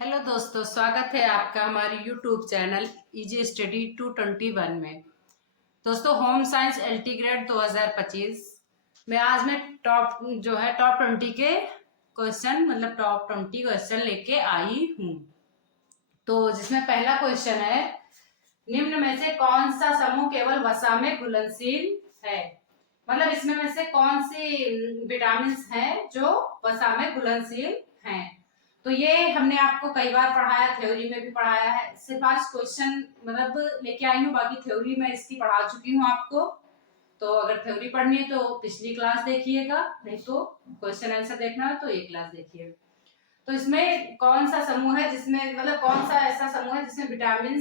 Hello दोस्तों, स्वागत है आपका हमारे यूट्यूब चैनल इजी स्टडी 221 में। दोस्तों, होम साइंस एलटी ग्रेड 2025 में आज मैं टॉप 20 के क्वेश्चन मतलब टॉप 20 क्वेश्चन लेके आई हूँ। तो जिसमें पहला क्वेश्चन है, निम्न में से कौन सा समूह केवल वसा में घुलनशील है। मतलब इसमें में से कौन सी विटामिन हैं जो वसा में घुलनशील हैं। तो ये हमने आपको कई बार पढ़ाया, थ्योरी में भी पढ़ाया है। सिर्फ आज क्वेश्चन मतलब लेके आई हूँ, बाकी थ्योरी में इसकी पढ़ा चुकी हूँ आपको। तो अगर थ्योरी पढ़नी है तो पिछली क्लास देखिएगा, नहीं तो क्वेश्चन आंसर देखना है तो ये क्लास देखिएगा। तो इसमें कौन सा समूह है जिसमें मतलब कौन सा ऐसा समूह है जिसमें विटामिन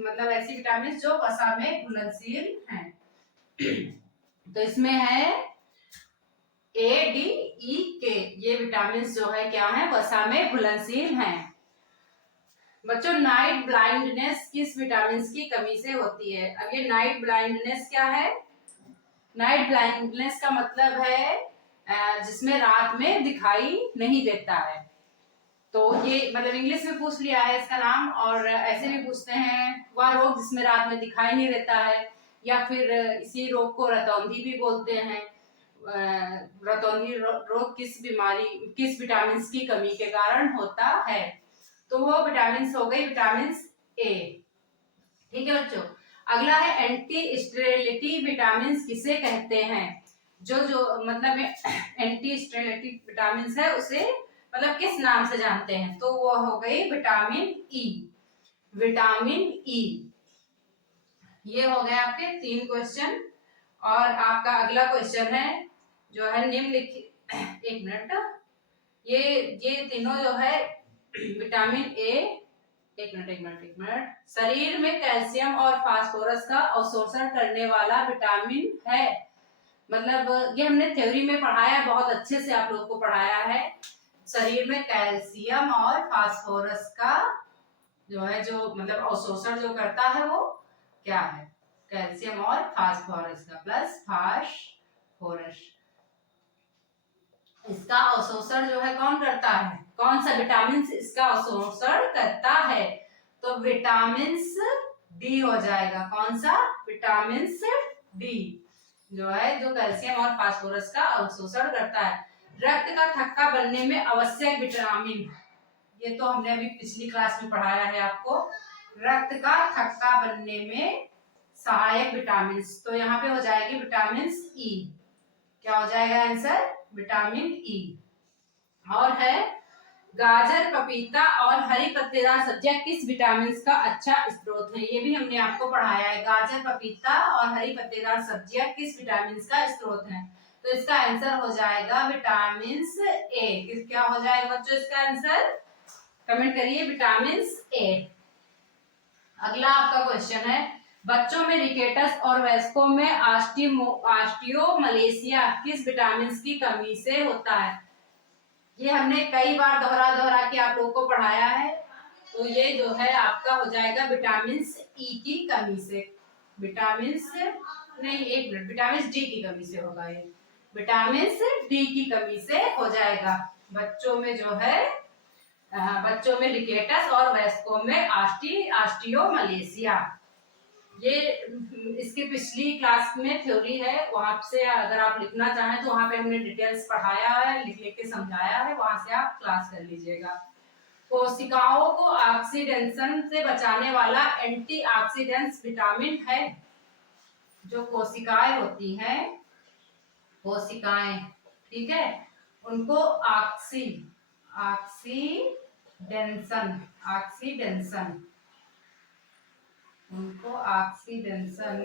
मतलब ऐसी विटामिन जो वसा में घुलनशील हैं। तो इसमें है ए डी ई के, ये विटामिन जो है क्या है, वसा में घुलनशील हैं। बच्चों, नाइट ब्लाइंडनेस किस विटामिन की कमी से होती है। अब ये नाइट ब्लाइंडनेस क्या है? नाइट ब्लाइंडनेस का मतलब है जिसमें रात में दिखाई नहीं देता है। तो ये मतलब इंग्लिश में पूछ लिया है इसका नाम, और ऐसे भी पूछते हैं वह रोग जिसमें रात में दिखाई नहीं देता है, या फिर इसी रोग को रतौंधी भी बोलते हैं। रतौंधी रोग किस विटामिन की कमी के कारण होता है। तो वो विटामिन हो गई विटामिन ए। ठीक है बच्चों, अगला है एंटी स्टेरिलिटी विटामिन किसे कहते हैं। जो मतलब एंटी स्टेरिलिटी विटामिन है उसे मतलब किस नाम से जानते हैं। तो वो हो गई विटामिन ई। Vitamin E. ये हो गए आपके 3 क्वेश्चन। और आपका अगला क्वेश्चन है जो है निम्नलिखित, एक मिनट, ये तीनों जो है विटामिन ए, एक मिनट, शरीर में कैल्शियम और फास्फोरस का अवशोषण करने वाला विटामिन है। मतलब ये हमने थ्योरी में पढ़ाया, बहुत अच्छे से आप लोग को पढ़ाया है। शरीर में कैल्शियम और फास्फोरस का जो है जो मतलब अवशोषण जो करता है वो क्या है, कैल्शियम और फास्फोरस का, प्लस फास्फोरस, इसका अवशोषण जो है कौन करता है, कौन सा विटामिन इसका अवशोषण करता है। तो विटामिन डी हो जाएगा। कौन सा? विटामिन डी जो है जो कैल्शियम और फास्फोरस का अवशोषण करता है। रक्त का थक्का बनने में आवश्यक विटामिन, ये तो हमने अभी पिछली क्लास में पढ़ाया है आपको। रक्त का थक्का बनने में सहायक विटामिन, तो यहाँ पे हो जाएगी विटामिन ई। क्या हो जाएगा आंसर? Vitamin E. और है गाजर, पपीता और हरी पत्तेदार सब्जियां किस विटामिन का अच्छा स्रोत है। ये भी हमने आपको पढ़ाया है। गाजर, पपीता और हरी पत्तेदार सब्जियां किस विटामिन का स्रोत है। तो इसका आंसर हो जाएगा विटामिन ए। क्या हो जाएगा बच्चों इसका आंसर? कमेंट करिए विटामिन ए। अगला आपका क्वेश्चन है, बच्चों में रिकेटस और वयस्कों में ऑस्टियोमलेशिया किस विटामिन की कमी से होता है। ये हमने कई बार दोहरा के आप लोगों को पढ़ाया है। तो ये जो है आपका हो जाएगा विटामिन ई की कमी से। विटामिन नहीं, एक मिनट, विटामिन डी की कमी से होगा। ये विटामिन डी की कमी से हो जाएगा। बच्चों में जो है बच्चों में रिकेटस और वयस्कों में ऑस्टियोमलेशिया। ये इसकी पिछली क्लास में थ्योरी है, वहां से अगर आप लिखना चाहें तो वहां पे हमने डिटेल्स पढ़ाया है, लिख के समझाया है, वहां से आप क्लास कर लीजिएगा। कोशिकाओं को ऑक्सीडेशन से बचाने वाला एंटीऑक्सीडेंट्स विटामिन है। जो कोशिकाएं होती हैं, कोशिकाएं, ठीक है, उनको उनको ऑक्सीडेशन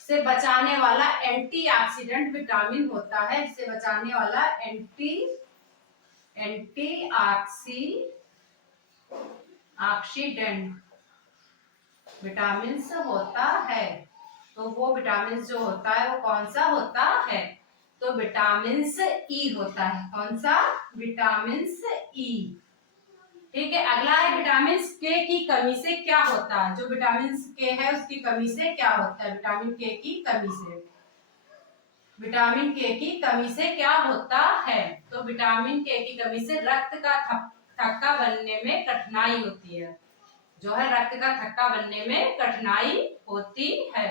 से बचाने वाला एंटीऑक्सीडेंट विटामिन होता है। इससे बचाने वाला एंटीऑक्सीडेंट विटामिन होता है। तो वो विटामिन जो होता है वो कौन सा होता है? तो विटामिन ई होता है। कौन सा? Vitamin E. ठीक है, अगला है विटामिन के की कमी से क्या होता है। जो विटामिन के है उसकी कमी से क्या होता है। विटामिन के की कमी से, विटामिन के की कमी से क्या होता है। तो विटामिन के की कमी से रक्त का थक्का बनने में कठिनाई होती है, जो है रक्त का थक्का बनने में कठिनाई होती है।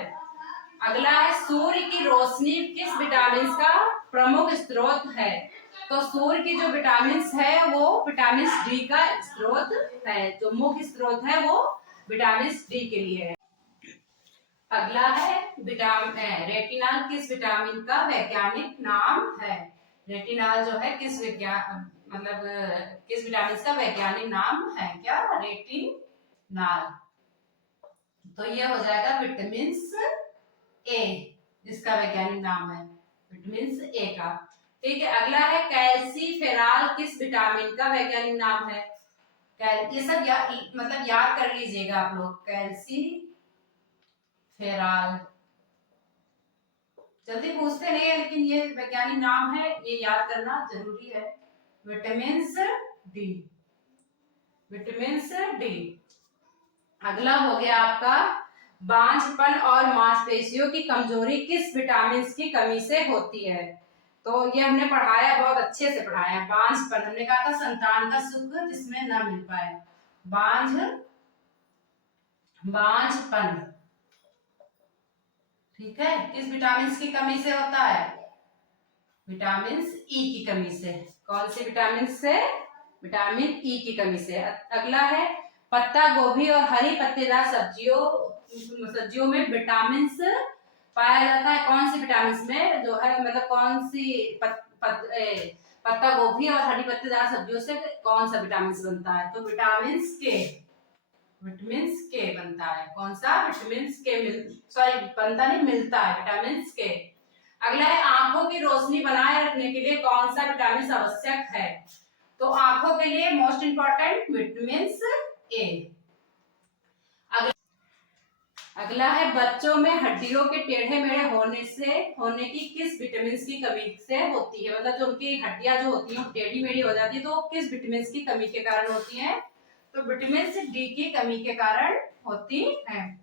अगला है सूर्य की रोशनी किस विटामिन का प्रमुख स्रोत है? तो सूर्य की जो विटामिन है वो विटामिन डी का स्रोत है, जो मुख्य स्रोत है वो विटामिन डी के लिए है। अगला है रेटिनॉल किस विटामिन का वैज्ञानिक नाम है? रेटिनॉल जो है किस विटामिन का वैज्ञानिक नाम है क्या? रेटिनॉल। तो ये हो जाएगा विटामिन ए, जिसका वैज्ञानिक नाम है विटामिन ए का। ठीक है, अगला है कैल्सीफेरॉल किस विटामिन का वैज्ञानिक नाम है? ये सब याद कर लीजिएगा आप लोग। कैल्सीफेरॉल जल्दी पूछते नहीं है, लेकिन ये वैज्ञानिक नाम है, ये याद करना जरूरी है। Vitamin D, vitamin D. अगला हो गया आपका बांझपन और मांसपेशियों की कमजोरी किस विटामिन की कमी से होती है? तो ये हमने पढ़ाया, बहुत अच्छे से पढ़ाया। बांझपन हमने कहा था संतान का सुख जिसमें न मिल पाए, बांझपन। ठीक है, किस विटामिन की कमी से होता है? विटामिन ई की कमी से। कौन से विटामिन से? विटामिन ई की कमी से। अगला है पत्ता गोभी और हरी पत्तेदार सब्जियों में विटामिन पाया जाता है। कौन सी विटामिन में जो है कौन सी पत्ता गोभी और हरी पत्तेदार सब्जियों से कौन सा विटामिन बनता है? तो विटामिन के बनता है। कौन सा? विटामिन के बनता नहीं, मिलता है विटामिन के। अगला है आंखों की रोशनी बनाए रखने के लिए कौन सा विटामिन आवश्यक है? तो आंखों के लिए मोस्ट इंपॉर्टेंट विटामिन ए। अगला है बच्चों में हड्डियों के टेढ़े मेढ़े होने की किस विटामिन की कमी से होती है? जो उनकी हड्डियां जो होती हैं टेढ़ी मेढ़ी हो जाती है, तो किस विटामिन की कमी के कारण होती है? तो विटामिन डी की कमी के कारण होती है।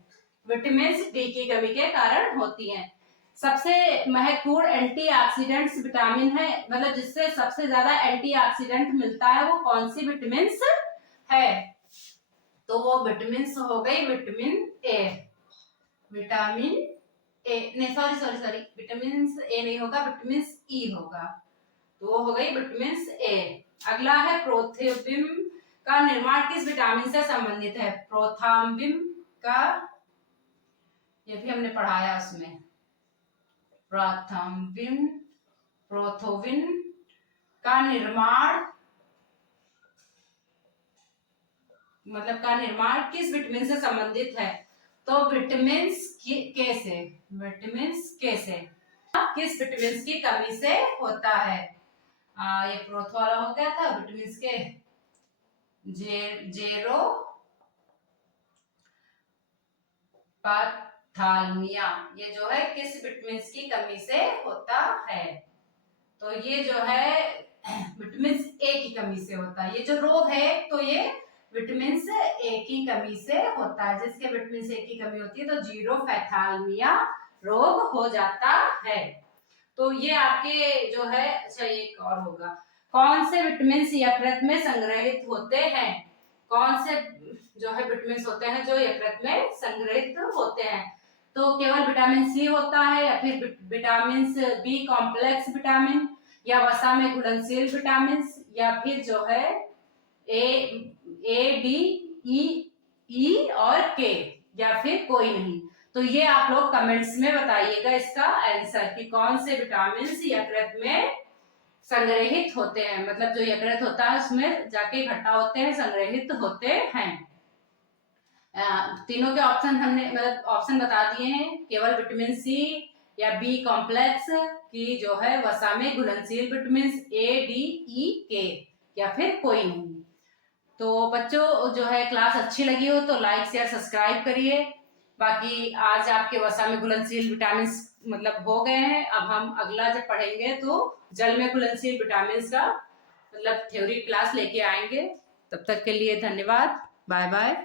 विटामिन डी की कमी के कारण होती है। सबसे महत्वपूर्ण एंटीऑक्सीडेंट्स विटामिन है, जिससे सबसे ज्यादा एंटीऑक्सीडेंट मिलता है, वो कौन सी विटामिन है? तो वो विटामिन हो गई विटामिन ए। विटामिन ए नहीं, सॉरी विटामिन ए नहीं होगा, विटामिन ई होगा। तो वो हो गई विटामिन ए। अगला है प्रोथ्रोम्बिन का निर्माण किस विटामिन से संबंधित है? प्रोथ्रोम्बिन का, ये भी हमने पढ़ाया उसमें। प्रोथ्रोम्बिन का निर्माण किस विटामिन से संबंधित है? तो विटामिन के से। विटामिन के से किस विटामिन की कमी से होता है? ये प्रोथ वाला हो गया था, विटामिन के जेरोपाथालमिया, ये जो है किस विटामिन की कमी से होता है? तो ये जो है विटामिन ए की कमी से होता है। ये जो रोग है तो ये विटामिन ए की कमी से होता है। जिसके विटामिन ए की कमी होती है तो जीरोपैथालमिया रोग हो जाता है। तो ये आपके जो है, अच्छा एक और होगा, कौन से विटामिन यकृत में संग्रहित होते हैं? कौन से जो है विटामिन होते हैं जो यकृत में संग्रहित होते हैं? तो केवल विटामिन सी होता है, या फिर विटामिन बी कॉम्प्लेक्स विटामिन, या वसा में घुलनशील विटामिन, या फिर जो है ए डी ई और के, या फिर कोई नहीं? तो ये आप लोग कमेंट्स में बताइएगा इसका आंसर कि कौन से विटामिन यकृत में संग्रहित होते हैं। जो यकृत होता है उसमें जाके इकट्ठा होते हैं, संग्रहित होते हैं। तीनों के ऑप्शन हमने ऑप्शन बता दिए हैं। केवल विटामिन सी या बी कॉम्प्लेक्स की जो है वसा में घुलनशील विटामिन ए डी ई के, या फिर कोई नहीं। तो बच्चों जो है क्लास अच्छी लगी हो तो लाइक शेयर सब्सक्राइब करिए। बाकी आज आपके वसा में घुलनशील विटामिन हो गए हैं। अब हम अगला जब पढ़ेंगे तो जल में घुलनशील विटामिन का थ्योरी क्लास लेके आएंगे। तब तक के लिए धन्यवाद, बाय बाय।